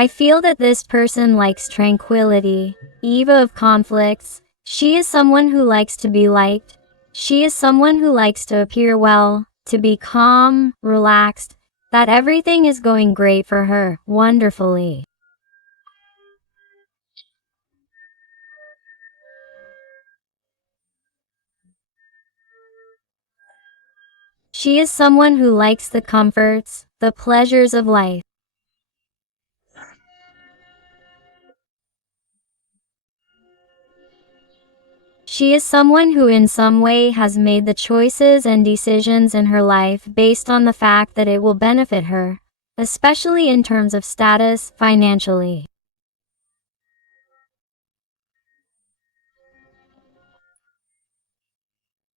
I feel that this person likes tranquility, eve of conflicts. She is someone who likes to be liked. She is someone who likes to appear well, to be calm, relaxed, that everything is going great for her, wonderfully. She is someone who likes the comforts, the pleasures of life. She is someone who in some way has made the choices and decisions in her life based on the fact that it will benefit her, especially in terms of status, financially.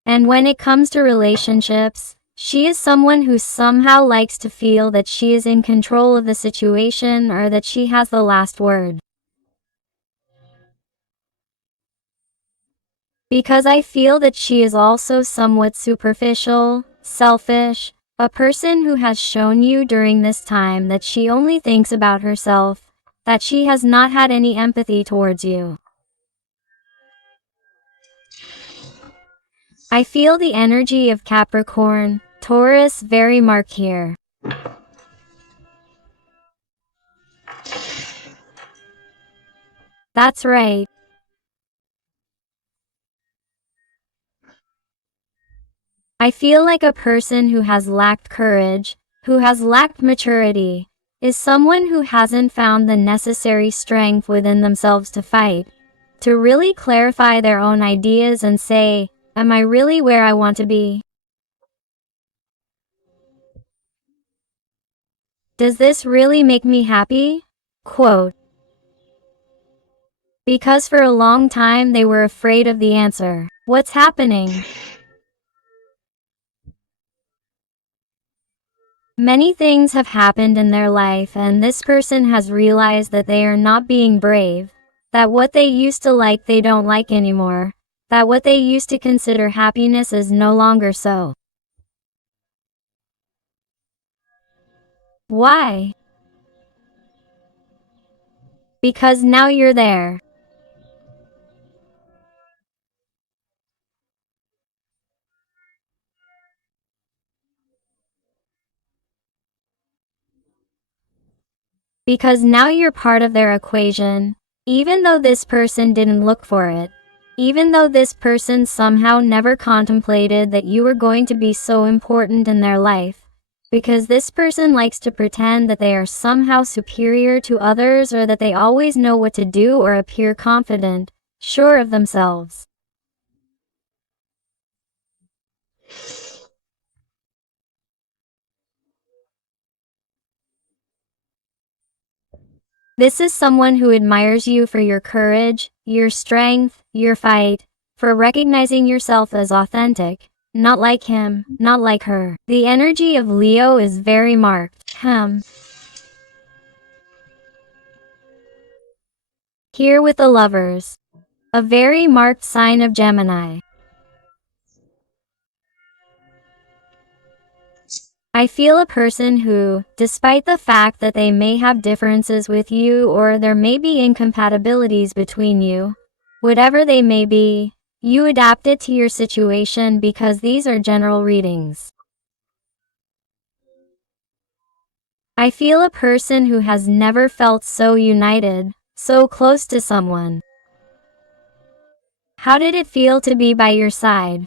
And when it comes to relationships, she is someone who somehow likes to feel that she is in control of the situation or that she has the last word. Because I feel that she is also somewhat superficial, selfish, a person who has shown you during this time that she only thinks about herself, that she has not had any empathy towards you. I feel the energy of Capricorn, Taurus very marked here. That's right. I feel like a person who has lacked courage, who has lacked maturity, is someone who hasn't found the necessary strength within themselves to fight, to really clarify their own ideas and say, am I really where I want to be? Does this really make me happy? Quote. Because for a long time they were afraid of the answer. What's happening? Many things have happened in their life and this person has realized that they are not being brave, that what they used to like they don't like anymore, that what they used to consider happiness is no longer so. Why? Because now you're there. Because now you're part of their equation, even though this person didn't look for it. Even though this person somehow never contemplated that you were going to be so important in their life. Because this person likes to pretend that they are somehow superior to others or that they always know what to do or appear confident, sure of themselves. This is someone who admires you for your courage, your strength, your fight, for recognizing yourself as authentic, not like him, not like her. The energy of Leo is very marked. Here with the Lovers. A very marked sign of Gemini. I feel a person who, despite the fact that they may have differences with you or there may be incompatibilities between you, whatever they may be, you adapt it to your situation because these are general readings. I feel a person who has never felt so united, so close to someone. How did it feel to be by your side?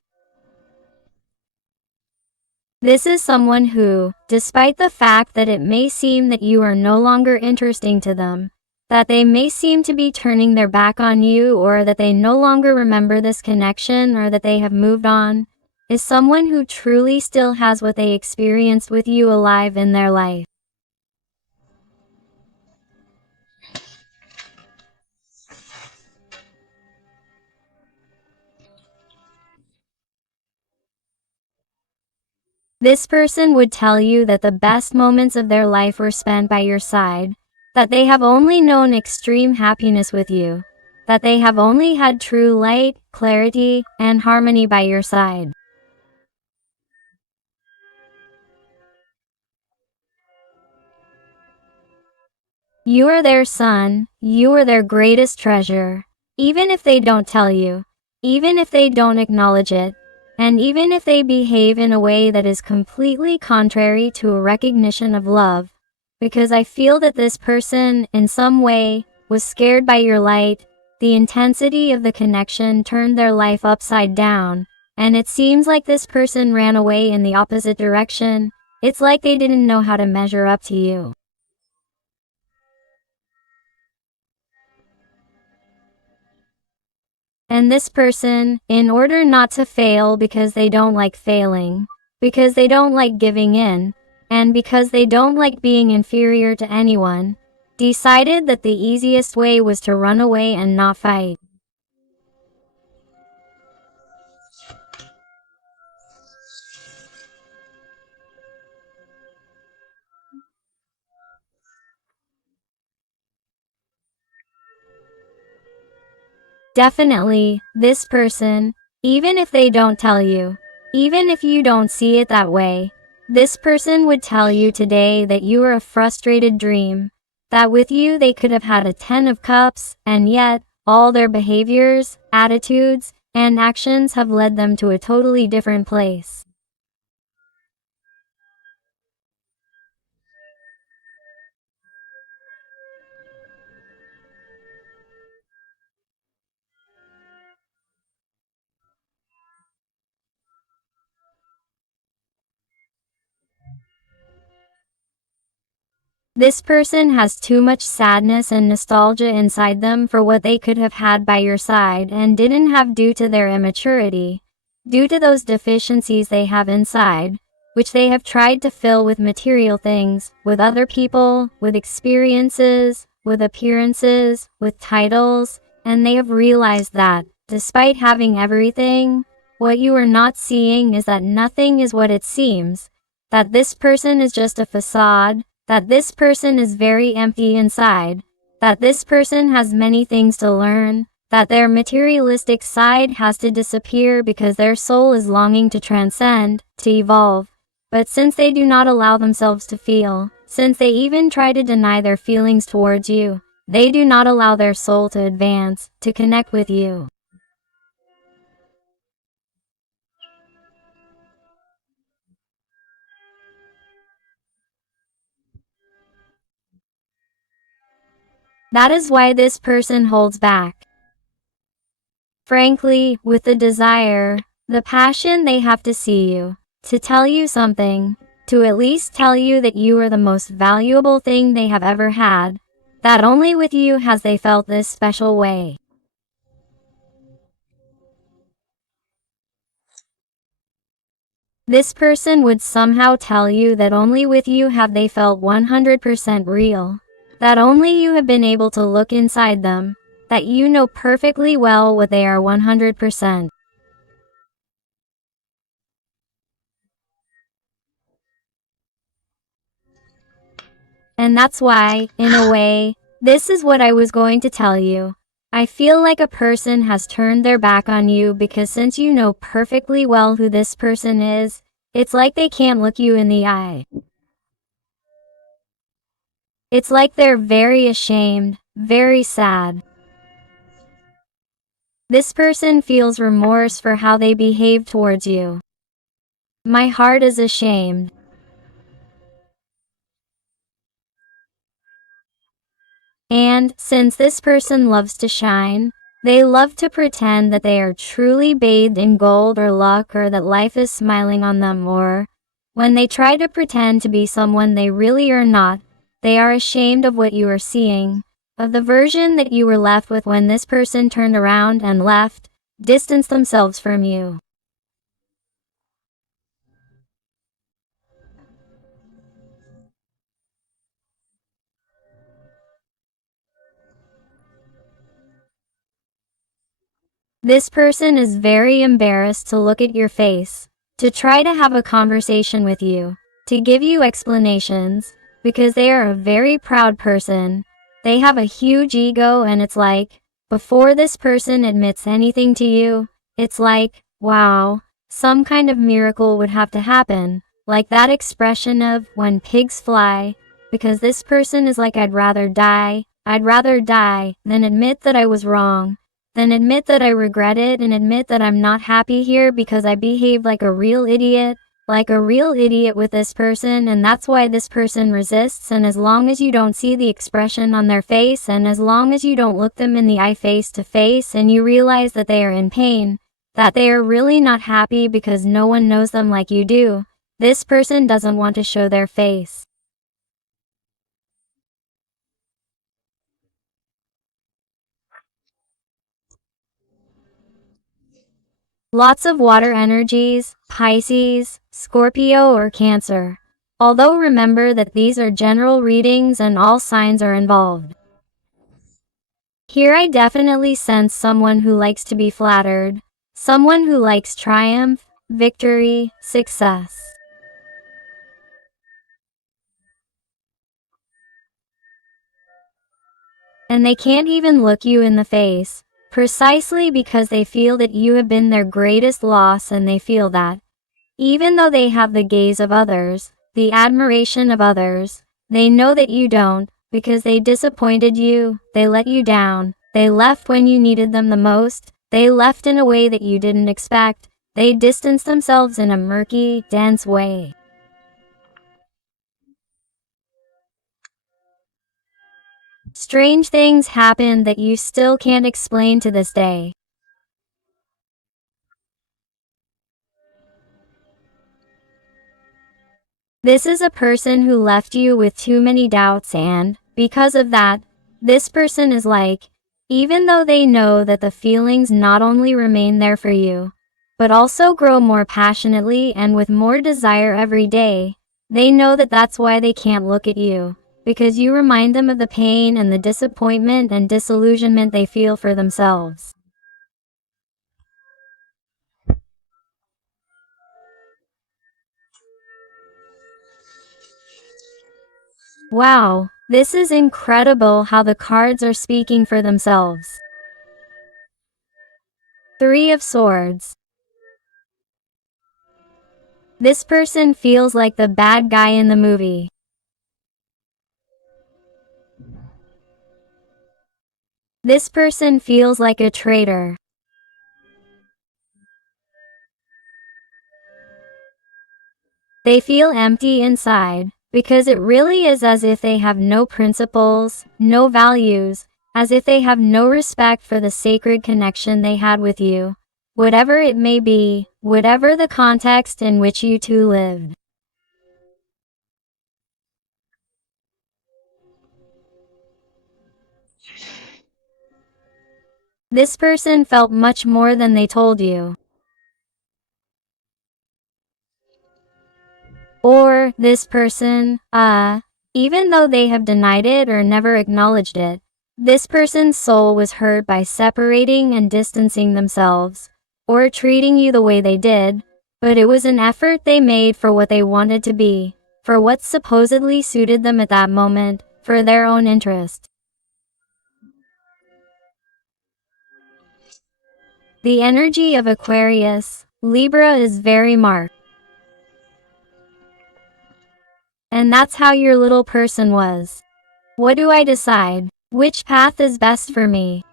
This is someone who, despite the fact that it may seem that you are no longer interesting to them, that they may seem to be turning their back on you or that they no longer remember this connection or that they have moved on, is someone who truly still has what they experienced with you alive in their life. This person would tell you that the best moments of their life were spent by your side, that they have only known extreme happiness with you, that they have only had true light, clarity, and harmony by your side. You are their sun, you are their greatest treasure. Even if they don't tell you, even if they don't acknowledge it, and even if they behave in a way that is completely contrary to a recognition of love, because I feel that this person, in some way, was scared by your light. The intensity of the connection turned their life upside down, and it seems like this person ran away in the opposite direction. It's like they didn't know how to measure up to you. And this person, in order not to fail because they don't like failing, because they don't like giving in, and because they don't like being inferior to anyone, decided that the easiest way was to run away and not fight. Definitely, this person, even if they don't tell you, even if you don't see it that way, this person would tell you today that you are a frustrated dream, that with you they could have had a 10 of cups, and yet, all their behaviors, attitudes, and actions have led them to a totally different place. This person has too much sadness and nostalgia inside them for what they could have had by your side and didn't have due to their immaturity, due to those deficiencies they have inside, which they have tried to fill with material things, with other people, with experiences, with appearances, with titles, and they have realized that, despite having everything, what you are not seeing is that nothing is what it seems, that this person is just a facade, that this person is very empty inside, that this person has many things to learn, that their materialistic side has to disappear because their soul is longing to transcend, to evolve. But since they do not allow themselves to feel, since they even try to deny their feelings towards you, they do not allow their soul to advance, to connect with you. That is why this person holds back. Frankly, with the desire, the passion they have to see you, to tell you something, to at least tell you that you are the most valuable thing they have ever had, that only with you has they felt this special way. This person would somehow tell you that only with you have they felt 100% real, that only you have been able to look inside them, that you know perfectly well what they are 100%. And that's why, in a way, this is what I was going to tell you. I feel like a person has turned their back on you because since you know perfectly well who this person is, it's like they can't look you in the eye. It's like they're very ashamed, very sad. This person feels remorse for how they behave towards you. My heart is ashamed. And, since this person loves to shine, they love to pretend that they are truly bathed in gold or luck or that life is smiling on them, or, when they try to pretend to be someone they really are not, they are ashamed of what you are seeing, of the version that you were left with when this person turned around and left, distanced themselves from you. This person is very embarrassed to look at your face, to try to have a conversation with you, to give you explanations, because they are a very proud person. They have a huge ego and it's like, before this person admits anything to you, it's like, wow, some kind of miracle would have to happen, like that expression of when pigs fly, because this person is like, I'd rather die than admit that I was wrong, than admit that I regret it and admit that I'm not happy here because I behaved like a real idiot with this person, and that's why this person resists. And as long as you don't see the expression on their face, and as long as you don't look them in the eye face to face, and you realize that they are in pain, that they are really not happy because no one knows them like you do, this person doesn't want to show their face. Lots of water energies, Pisces, Scorpio or Cancer. Although remember that these are general readings and all signs are involved. Here I definitely sense someone who likes to be flattered, someone who likes triumph, victory, success. And they can't even look you in the face, precisely because they feel that you have been their greatest loss, and they feel that, even though they have the gaze of others, the admiration of others, they know that you don't, because they disappointed you, they let you down, they left when you needed them the most, they left in a way that you didn't expect, they distanced themselves in a murky, dense way. Strange things happened that you still can't explain to this day. This is a person who left you with too many doubts, and, because of that, this person is like, even though they know that the feelings not only remain there for you, but also grow more passionately and with more desire every day, they know that that's why they can't look at you, because you remind them of the pain and the disappointment and disillusionment they feel for themselves. Wow, this is incredible how the cards are speaking for themselves. Three of Swords. This person feels like the bad guy in the movie. This person feels like a traitor. They feel empty inside, because it really is as if they have no principles, no values, as if they have no respect for the sacred connection they had with you, whatever it may be, whatever the context in which you two lived. This person felt much more than they told you. Or, this person, even though they have denied it or never acknowledged it, this person's soul was hurt by separating and distancing themselves, or treating you the way they did, but it was an effort they made for what they wanted to be, for what supposedly suited them at that moment, for their own interest. The energy of Aquarius, Libra is very marked. And that's how your little person was. What do I decide? Which path is best for me?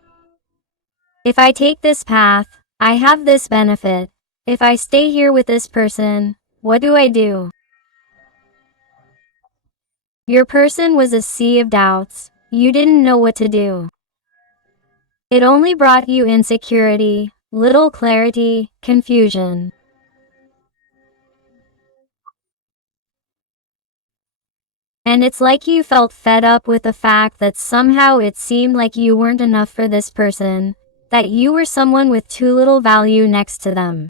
If I take this path, I have this benefit. If I stay here with this person, what do I do? Your person was a sea of doubts. You didn't know what to do. It only brought you insecurity, little clarity, confusion. And it's like you felt fed up with the fact that somehow it seemed like you weren't enough for this person, that you were someone with too little value next to them.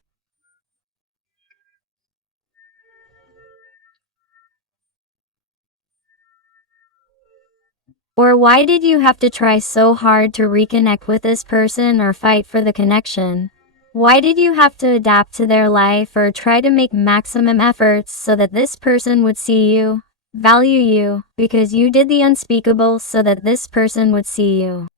Or why did you have to try so hard to reconnect with this person or fight for the connection? Why did you have to adapt to their life or try to make maximum efforts so that this person would see you, value you, because you did the unspeakable so that this person would see you?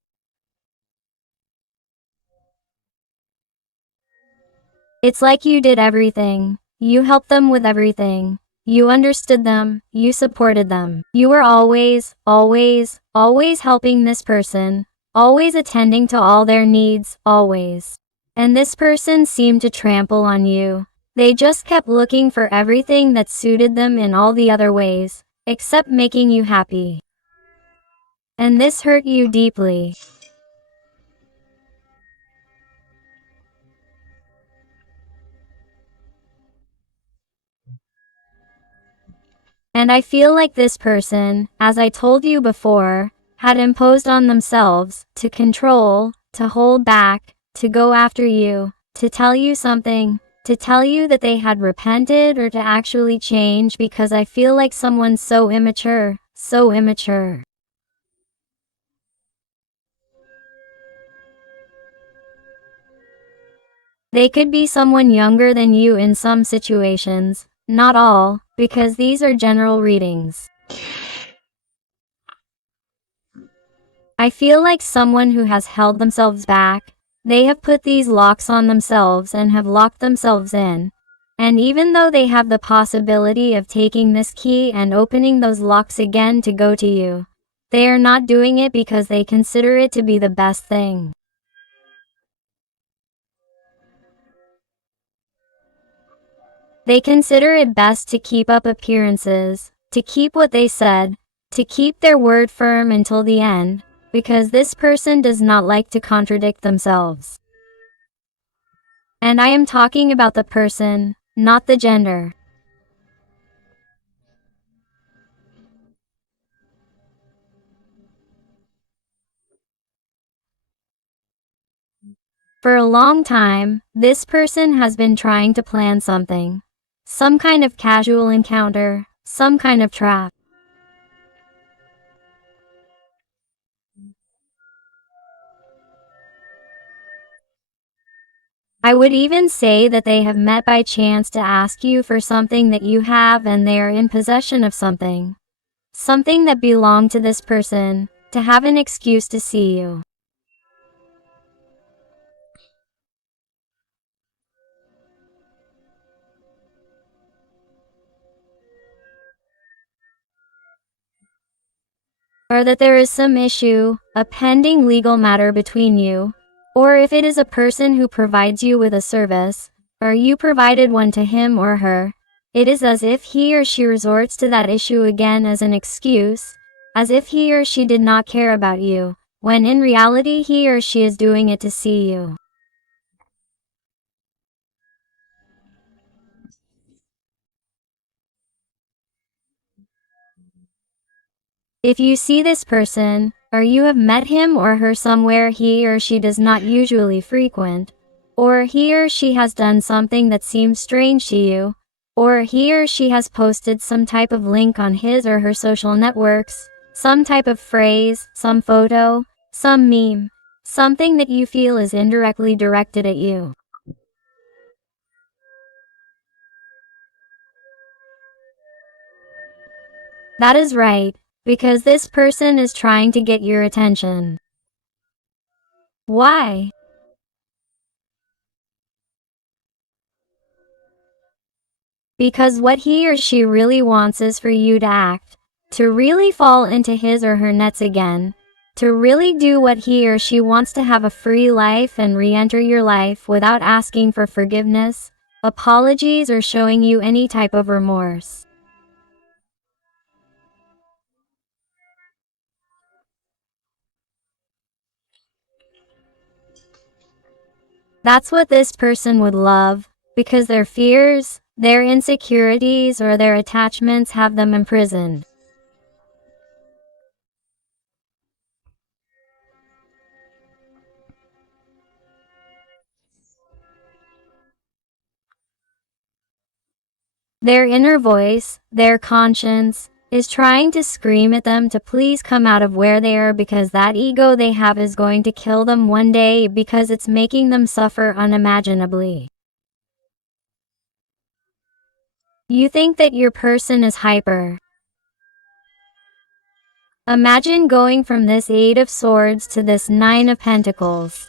It's like you did everything. You helped them with everything. You understood them, you supported them. You were always, always, always helping this person, always attending to all their needs, always. And this person seemed to trample on you. They just kept looking for everything that suited them in all the other ways, except making you happy. And this hurt you deeply. And I feel like this person, as I told you before, had imposed on themselves to control, to hold back, to go after you, to tell you something, to tell you that they had repented or to actually change, because I feel like someone's so immature, so immature. They could be someone younger than you in some situations, not all, because these are general readings. I feel like someone who has held themselves back. They have put these locks on themselves and have locked themselves in. And even though they have the possibility of taking this key and opening those locks again to go to you, they are not doing it because they consider it to be the best thing. They consider it best to keep up appearances, to keep what they said, to keep their word firm until the end, because this person does not like to contradict themselves. And I am talking about the person, not the gender. For a long time, this person has been trying to plan something. Some kind of casual encounter, some kind of trap. I would even say that they have met by chance to ask you for something that you have, and they are in possession of something. Something that belonged to this person, to have an excuse to see you. Or that there is some issue, a pending legal matter between you, or if it is a person who provides you with a service, or you provided one to him or her, it is as if he or she resorts to that issue again as an excuse, as if he or she did not care about you, when in reality he or she is doing it to see you. If you see this person, or you have met him or her somewhere he or she does not usually frequent, or he or she has done something that seems strange to you, or he or she has posted some type of link on his or her social networks, some type of phrase, some photo, some meme, something that you feel is indirectly directed at you. That is right, because this person is trying to get your attention. Why? Because what he or she really wants is for you to act, to really fall into his or her nets again, to really do what he or she wants, to have a free life and re-enter your life without asking for forgiveness, apologies, or showing you any type of remorse. That's what this person would love, because their fears, their insecurities, or their attachments have them imprisoned. Their inner voice, their conscience, is trying to scream at them to please come out of where they are, because that ego they have is going to kill them one day, because it's making them suffer unimaginably. You think that your person is hyper. Imagine going from this Eight of Swords to this Nine of Pentacles.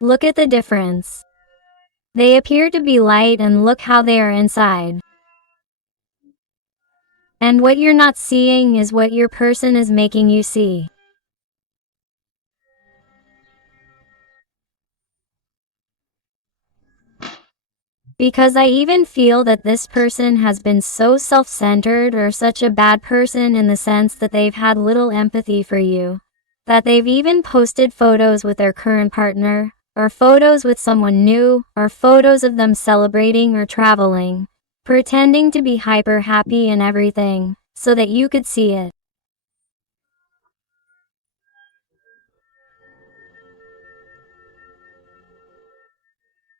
Look at the difference. They appear to be light and look how they are inside. And what you're not seeing is what your person is making you see. Because I even feel that this person has been so self-centered or such a bad person in the sense that they've had little empathy for you, that they've even posted photos with their current partner, or photos with someone new, or photos of them celebrating or traveling, pretending to be hyper happy and everything, so that you could see it.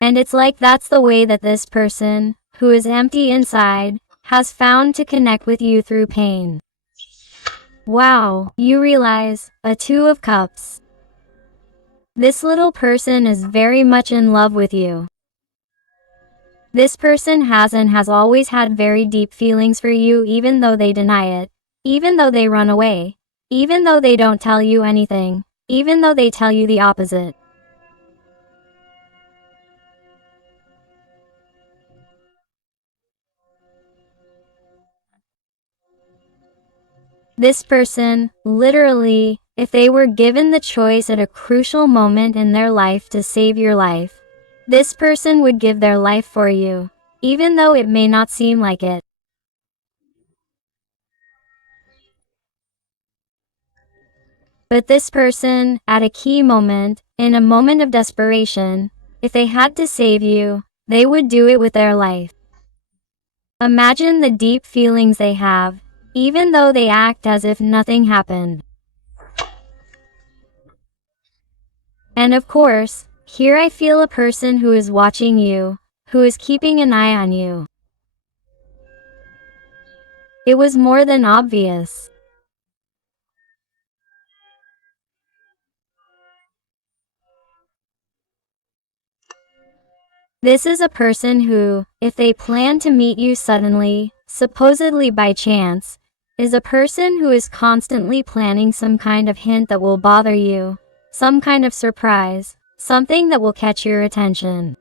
And it's like that's the way that this person, who is empty inside, has found to connect with you through pain. Wow, you realize, a Two of Cups. This little person is very much in love with you. This person has and has always had very deep feelings for you, even though they deny it, even though they run away, even though they don't tell you anything, even though they tell you the opposite. This person, literally, if they were given the choice at a crucial moment in their life to save your life, this person would give their life for you, even though it may not seem like it. But this person, at a key moment, in a moment of desperation, if they had to save you, they would do it with their life. Imagine the deep feelings they have, even though they act as if nothing happened. And of course, here I feel a person who is watching you, who is keeping an eye on you. It was more than obvious. This is a person who, if they plan to meet you suddenly, supposedly by chance, is a person who is constantly planning some kind of hint that will bother you, some kind of surprise, something that will catch your attention.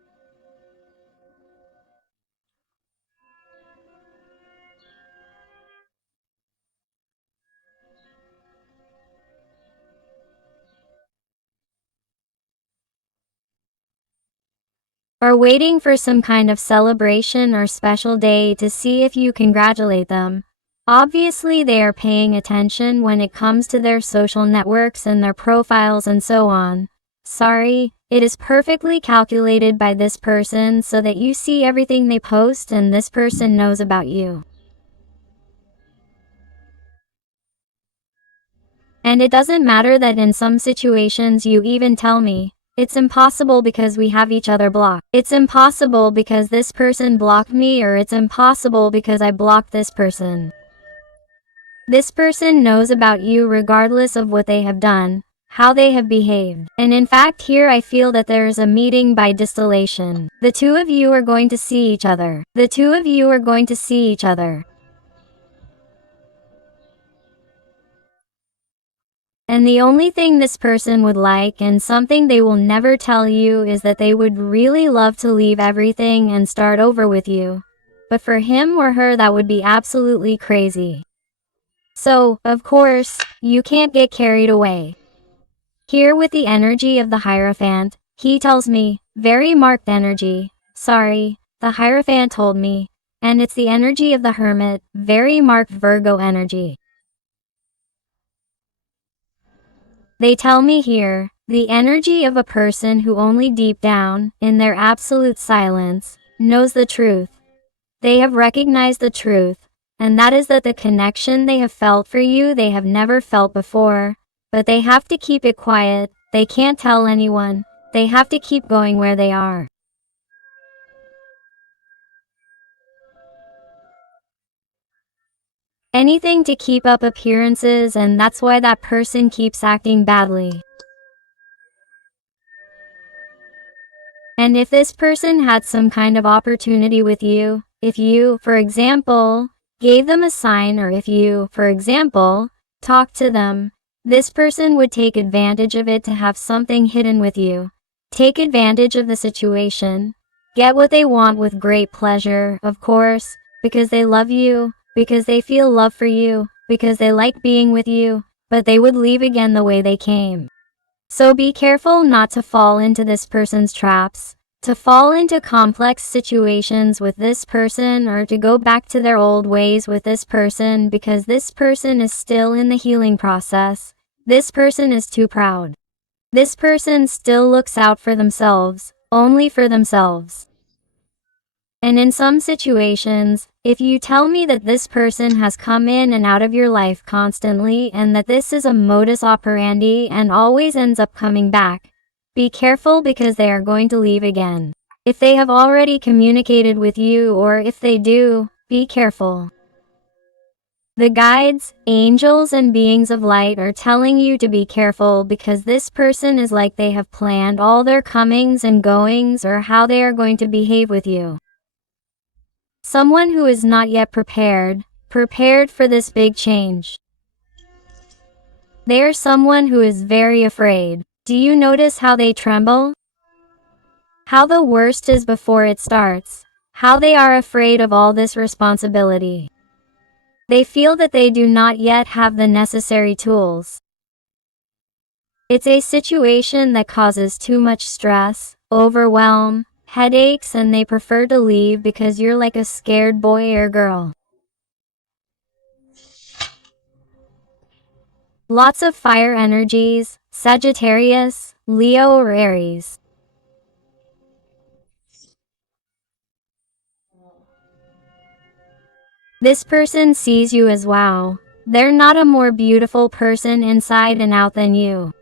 Or waiting for some kind of celebration or special day to see if you congratulate them. Obviously, they are paying attention when it comes to their social networks and their profiles and so on. Sorry, it is perfectly calculated by this person so that you see everything they post and this person knows about you. And it doesn't matter that in some situations you even tell me, it's impossible because we have each other blocked. It's impossible because this person blocked me, or it's impossible because I blocked this person. This person knows about you regardless of what they have done, how they have behaved. And in fact, here I feel that there is a meeting by distillation. The two of you are going to see each other. The two of you are going to see each other. And the only thing this person would like, and something they will never tell you, is that they would really love to leave everything and start over with you. But for him or her, that would be absolutely crazy. So, of course, you can't get carried away. Here with the energy of the Hierophant, he tells me, very marked energy. Sorry, the Hierophant told me. And it's the energy of the Hermit, very marked Virgo energy. They tell me here, the energy of a person who only deep down, in their absolute silence, knows the truth. They have recognized the truth, and that is that the connection they have felt for you they have never felt before, but they have to keep it quiet, they can't tell anyone, they have to keep going where they are. Anything to keep up appearances, and that's why that person keeps acting badly. And if this person had some kind of opportunity with you, if you, for example, gave them a sign, or if you, for example, talked to them, this person would take advantage of it to have something hidden with you. Take advantage of the situation. get what they want with great pleasure, of course, because they love you, because they feel love for you, because they like being with you, but they would leave again the way they came. So be careful not to fall into this person's traps, to fall into complex situations with this person, or to go back to their old ways with this person, because this person is still in the healing process. This person is too proud. This person still looks out for themselves, only for themselves. And in some situations, if you tell me that this person has come in and out of your life constantly and that this is a modus operandi and always ends up coming back, be careful, because they are going to leave again. If they have already communicated with you, or if they do, be careful. The guides, angels, and beings of light are telling you to be careful, because this person is like they have planned all their comings and goings, or how they are going to behave with you. Someone who is not yet prepared for this big change. They are someone who is very afraid. Do you notice how they tremble? How the worst is before it starts. How they are afraid of all this responsibility. They feel that they do not yet have the necessary tools. It's a situation that causes too much stress, overwhelm, headaches, and they prefer to leave because you're like a scared boy or girl. Lots of fire energies, Sagittarius, Leo, or Aries. This person sees you as wow. They're not a more beautiful person inside and out than you.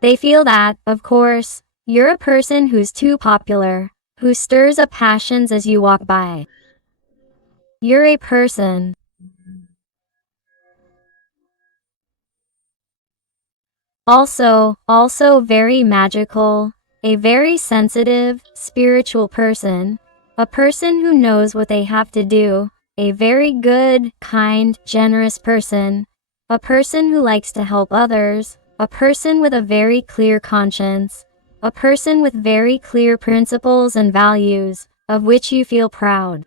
They feel that, of course, you're a person who's too popular, who stirs up passions as you walk by. You're a person also very magical, a very sensitive, spiritual person, a person who knows what they have to do, a very good, kind, generous person, a person who likes to help others, a person with a very clear conscience, a person with very clear principles and values, of which you feel proud.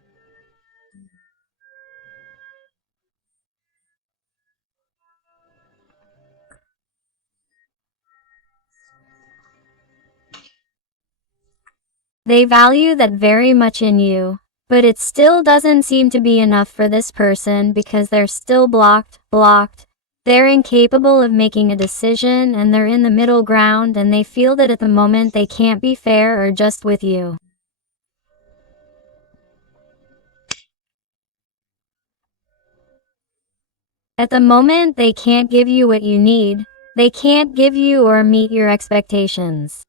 They value that very much in you, but it still doesn't seem to be enough for this person, because they're still blocked. They're incapable of making a decision, and they're in the middle ground, and they feel that at the moment they can't be fair or just with you. At the moment they can't give you what you need. They can't give you or meet your expectations,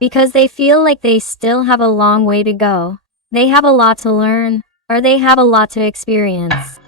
because they feel like they still have a long way to go. They have a lot to learn, or they have a lot to experience.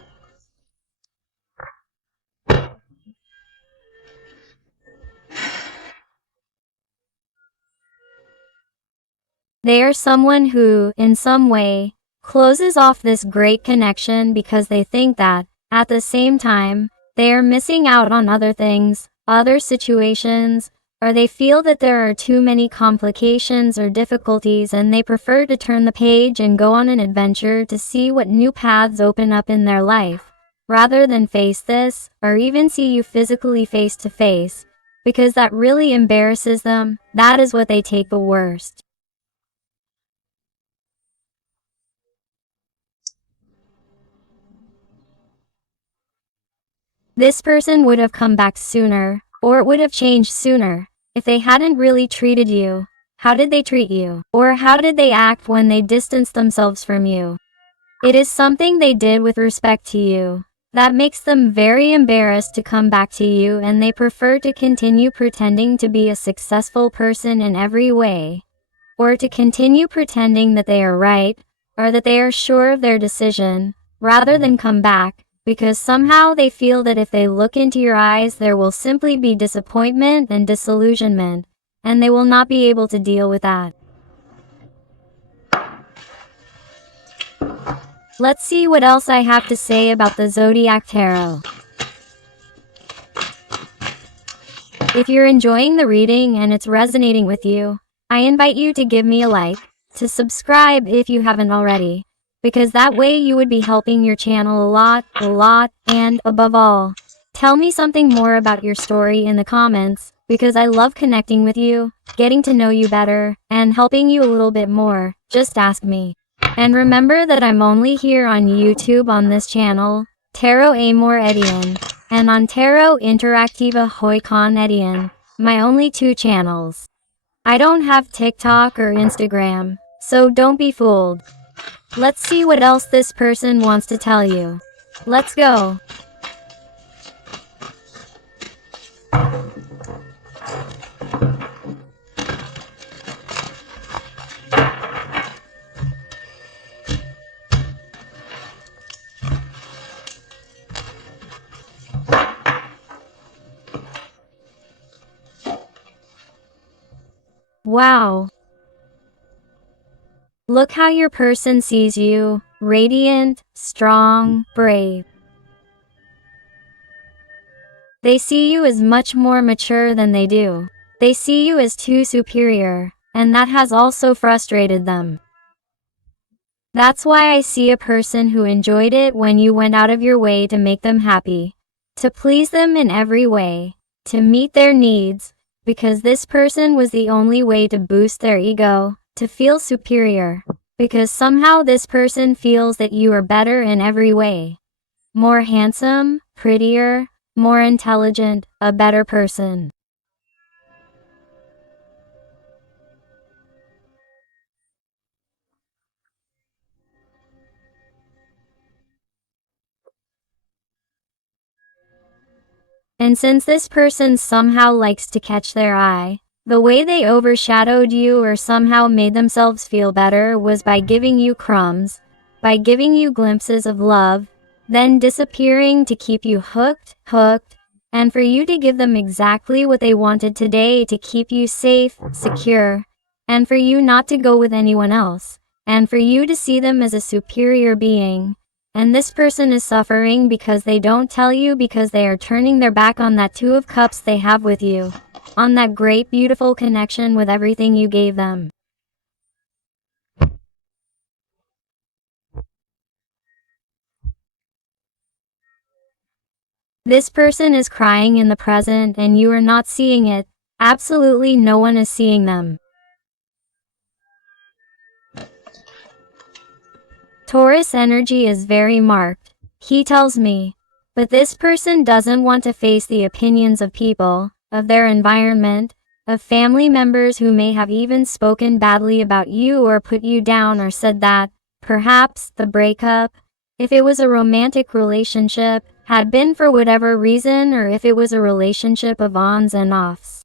They are someone who, in some way, closes off this great connection, because they think that, at the same time, they are missing out on other things, other situations, or they feel that there are too many complications or difficulties, and they prefer to turn the page and go on an adventure to see what new paths open up in their life, rather than face this, or even see you physically face to face, because that really embarrasses them. That is what they take the worst. This person would have come back sooner, or it would have changed sooner, if they hadn't really treated you. How did they treat you? Or how did they act when they distanced themselves from you? It is something they did with respect to you that makes them very embarrassed to come back to you, and they prefer to continue pretending to be a successful person in every way, or to continue pretending that they are right, or that they are sure of their decision, rather than come back, because somehow they feel that if they look into your eyes there will simply be disappointment and disillusionment, and they will not be able to deal with that. Let's see what else I have to say about the Zodiac Tarot. If you're enjoying the reading and it's resonating with you, I invite you to give me a like, to subscribe if you haven't already, because that way you would be helping your channel a lot, and above all, tell me something more about your story in the comments, because I love connecting with you, getting to know you better, and helping you a little bit more. Just ask me. And remember that I'm only here on YouTube on this channel, Tarot Amor Edian, and on Tarot Interactiva Hoy Con Edian, my only two channels. I don't have TikTok or Instagram, so don't be fooled. Let's see what else this person wants to tell you. Let's go. Wow. Look how your person sees you, radiant, strong, brave. They see you as much more mature than they do. They see you as too superior, and that has also frustrated them. That's why I see a person who enjoyed it when you went out of your way to make them happy, to please them in every way, to meet their needs, because this person was the only way to boost their ego, to feel superior, because somehow this person feels that you are better in every way. More handsome, prettier, more intelligent, a better person. And since this person somehow likes to catch their eye, the way they overshadowed you or somehow made themselves feel better was by giving you crumbs, by giving you glimpses of love, then disappearing to keep you hooked, and for you to give them exactly what they wanted today to keep you safe, secure, and for you not to go with anyone else, and for you to see them as a superior being. And this person is suffering because they don't tell you, because they are turning their back on that Two of Cups they have with you, on that great beautiful connection with everything you gave them. This person is crying in the present and you are not seeing it. Absolutely no one is seeing them. Taurus energy is very marked, he tells me. But this person doesn't want to face the opinions of people, of their environment, of family members who may have even spoken badly about you or put you down or said that, perhaps, the breakup, if it was a romantic relationship, had been for whatever reason, or if it was a relationship of ons and offs.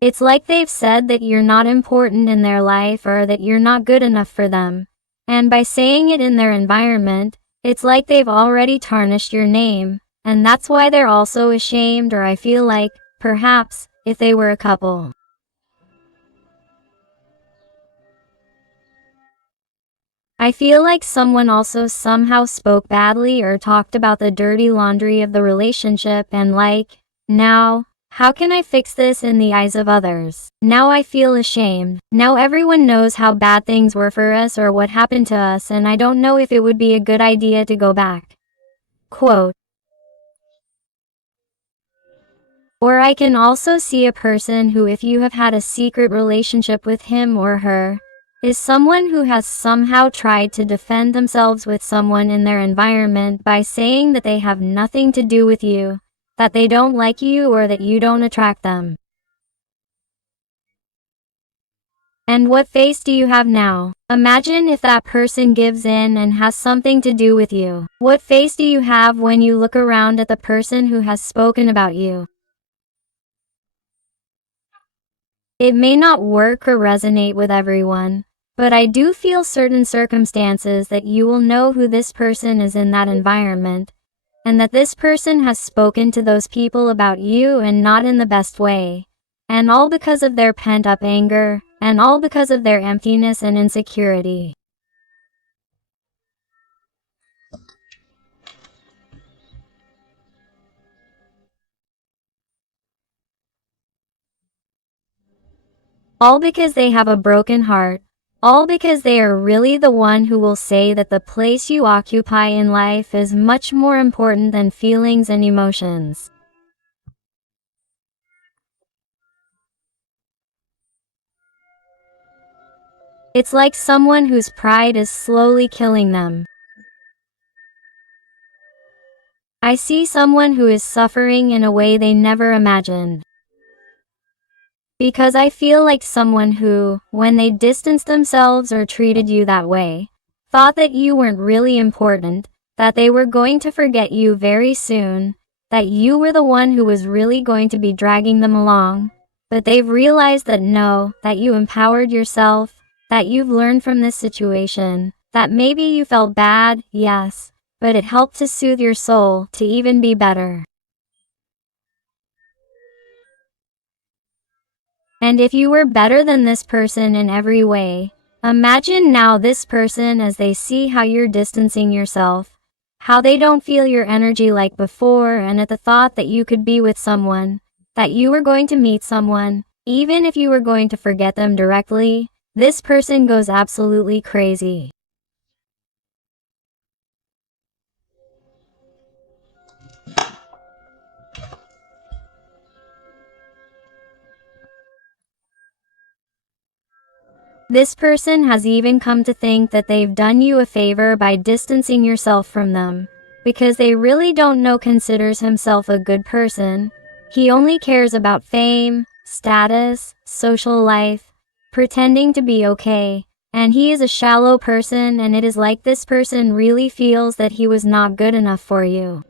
It's like they've said that you're not important in their life or that you're not good enough for them. And by saying it in their environment, it's like they've already tarnished your name, and that's why they're also ashamed, or I feel like, perhaps, if they were a couple. I feel like someone also somehow spoke badly or talked about the dirty laundry of the relationship and like, now, how can I fix this in the eyes of others? Now I feel ashamed. Now everyone knows how bad things were for us or what happened to us, and I don't know if it would be a good idea to go back. Quote. Or I can also see a person who, if you have had a secret relationship with him or her, is someone who has somehow tried to defend themselves with someone in their environment by saying that they have nothing to do with you, that they don't like you, or that you don't attract them. And what face do you have now? Imagine if that person gives in and has something to do with you. What face do you have when you look around at the person who has spoken about you? It may not work or resonate with everyone, but I do feel certain circumstances that you will know who this person is in that environment, and that this person has spoken to those people about you and not in the best way, and all because of their pent-up anger, and all because of their emptiness and insecurity. All because they have a broken heart. All because they are really the one who will say that the place you occupy in life is much more important than feelings and emotions. It's like someone whose pride is slowly killing them. I see someone who is suffering in a way they never imagined. Because I feel like someone who, when they distanced themselves or treated you that way, thought that you weren't really important, that they were going to forget you very soon, that you were the one who was really going to be dragging them along. But they've realized that no, that you empowered yourself, that you've learned from this situation, that maybe you felt bad, yes, but it helped to soothe your soul to even be better. And if you were better than this person in every way, imagine now this person as they see how you're distancing yourself, how they don't feel your energy like before, and at the thought that you could be with someone, that you were going to meet someone, even if you were going to forget them directly, this person goes absolutely crazy. This person has even come to think that they've done you a favor by distancing yourself from them, because they really don't know considers himself a good person. He only cares about fame, status, social life, pretending to be okay, and he is a shallow person, and it is like this person really feels that he was not good enough for you.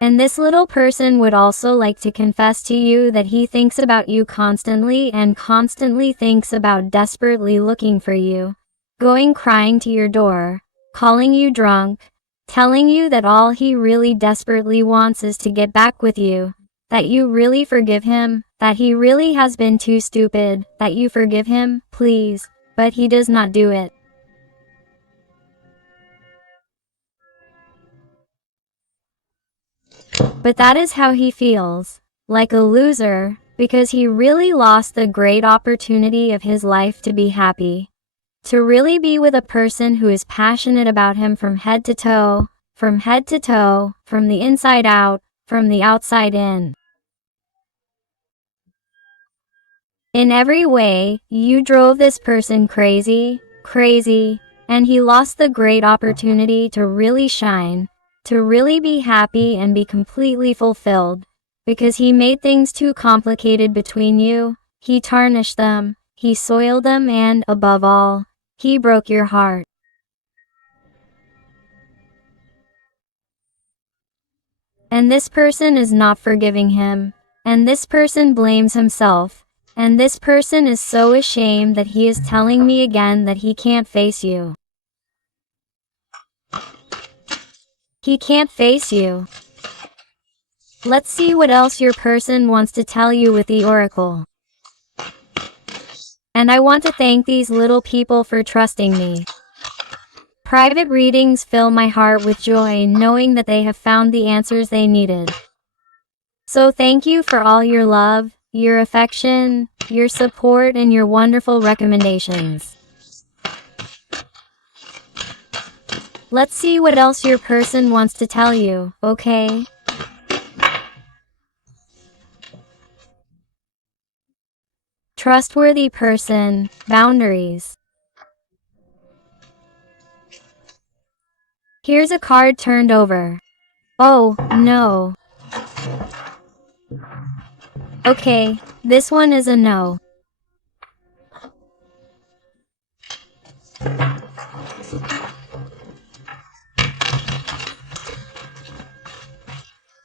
And this little person would also like to confess to you that he thinks about you constantly and constantly thinks about desperately looking for you, going crying to your door, calling you drunk, telling you that all he really desperately wants is to get back with you, that you really forgive him, that he really has been too stupid, that you forgive him, please, but he does not do it. But that is how he feels, like a loser, because he really lost the great opportunity of his life to be happy. To really be with a person who is passionate about him from head to toe, from head to toe, from the inside out, from the outside in. In every way, you drove this person crazy, crazy, and he lost the great opportunity to really shine, to really be happy and be completely fulfilled, because he made things too complicated between you, he tarnished them, he soiled them, and, above all, he broke your heart. And this person is not forgiving him, and this person blames himself. And this person is so ashamed that he is telling me again that he can't face you. He can't face you. Let's see what else your person wants to tell you with the oracle. And I want to thank these little people for trusting me. Private readings fill my heart with joy knowing that they have found the answers they needed. So thank you for all your love, your affection, your support, and your wonderful recommendations. Let's see what else your person wants to tell you, okay? Trustworthy person, boundaries. Here's a card turned over. Oh, no. Okay, this one is a no.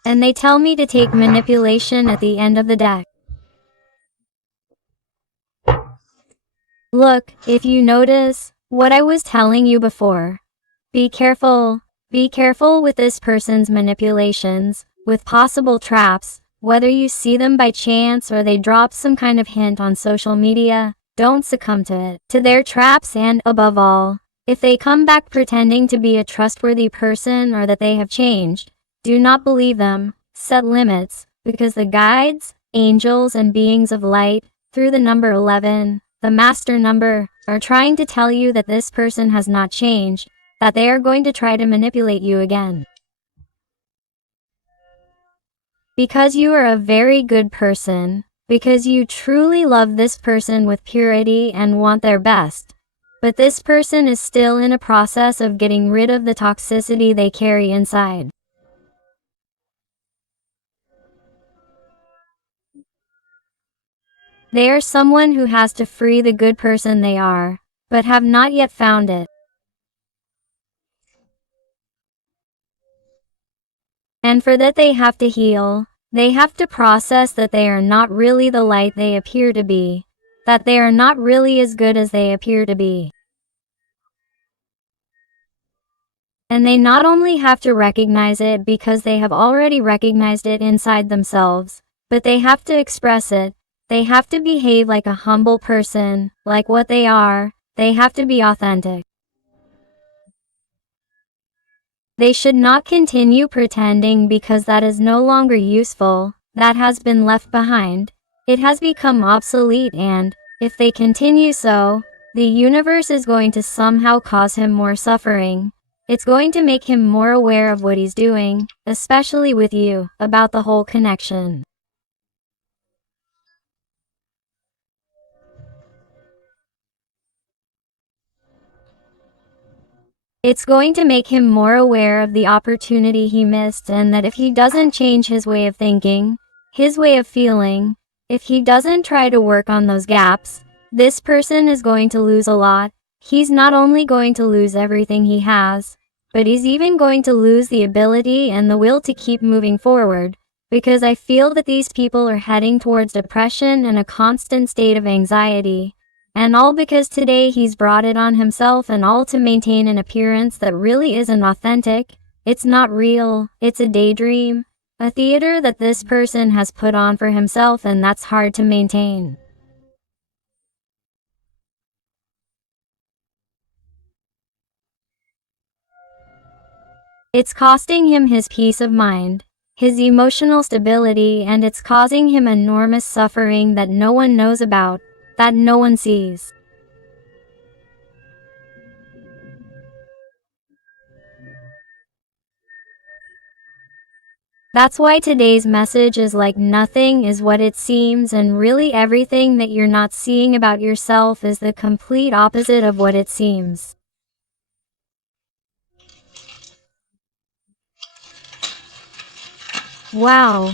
And they tell me to take manipulation at the end of the deck. Look, if you notice, what I was telling you before. Be careful with this person's manipulations, with possible traps, whether you see them by chance or they drop some kind of hint on social media. Don't succumb to it, to their traps, and above all, if they come back pretending to be a trustworthy person or that they have changed, do not believe them. Set limits, because the guides, angels, and beings of light, through the number 11, the master number, are trying to tell you that this person has not changed, that they are going to try to manipulate you again. Because you are a very good person, because you truly love this person with purity and want their best. But this person is still in a process of getting rid of the toxicity they carry inside. They are someone who has to free the good person they are, but have not yet found it. And for that they have to heal. They have to process that they are not really the light they appear to be, that they are not really as good as they appear to be. And they not only have to recognize it because they have already recognized it inside themselves, but they have to express it. They have to behave like a humble person, like what they are. They have to be authentic. They should not continue pretending because that is no longer useful, that has been left behind. It has become obsolete, and, if they continue so, the universe is going to somehow cause him more suffering. It's going to make him more aware of what he's doing, especially with you, about the whole connection. It's going to make him more aware of the opportunity he missed, and that if he doesn't change his way of thinking, his way of feeling, if he doesn't try to work on those gaps, this person is going to lose a lot. He's not only going to lose everything he has, but he's even going to lose the ability and the will to keep moving forward, because I feel that these people are heading towards depression and a constant state of anxiety. And all because today he's brought it on himself, and all to maintain an appearance that really isn't authentic. It's not real, it's a daydream, a theater that this person has put on for himself, and that's hard to maintain. It's costing him his peace of mind, his emotional stability, and it's causing him enormous suffering that no one knows about, that no one sees. That's why today's message is like nothing is what it seems, and really everything that you're not seeing about yourself is the complete opposite of what it seems. Wow.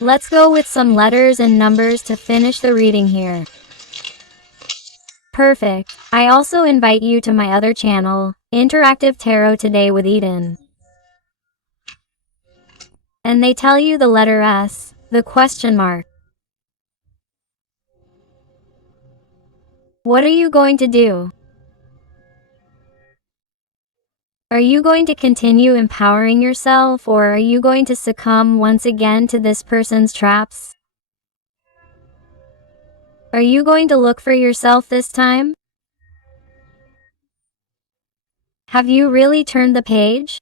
Let's go with some letters and numbers to finish the reading here. Perfect. I also invite you to my other channel, Interactive Tarot Today with Eden. And they tell you the letter S, the question mark. What are you going to do? Are you going to continue empowering yourself, or are you going to succumb once again to this person's traps? Are you going to look for yourself this time? Have you really turned the page?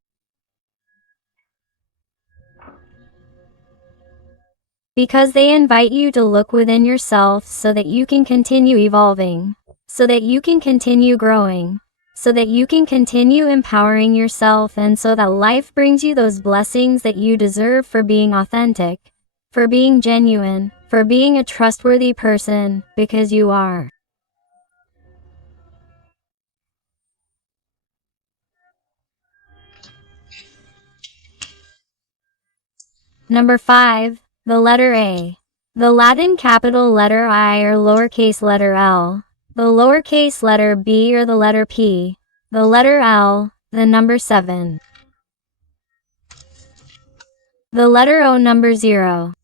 Because they invite you to look within yourself so that you can continue evolving, so that you can continue growing, so that you can continue empowering yourself, and so that life brings you those blessings that you deserve for being authentic, for being genuine, for being a trustworthy person, because you are. Number 5, the letter A. The Latin capital letter I or lowercase letter L. The lowercase letter B or the letter P. The letter L. The number 7. The letter O, number 0.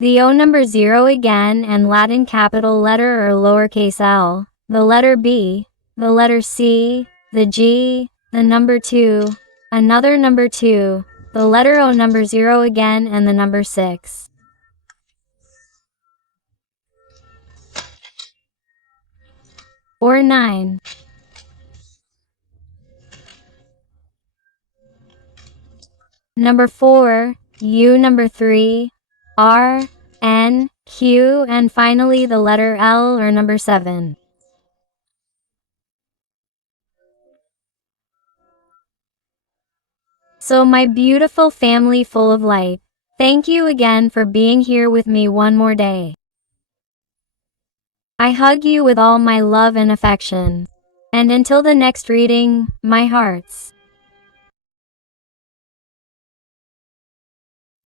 The O, number 0 again, and Latin capital letter or lowercase l. The letter B. The letter C. The G. The number 2. another number 2, the letter O, number 0 again, and the number 6. Or 9. Number 4, U, number 3, R, N, Q, and finally the letter L or number 7. So my beautiful family full of light, thank you again for being here with me one more day. I hug you with all my love and affection. And until the next reading, my hearts.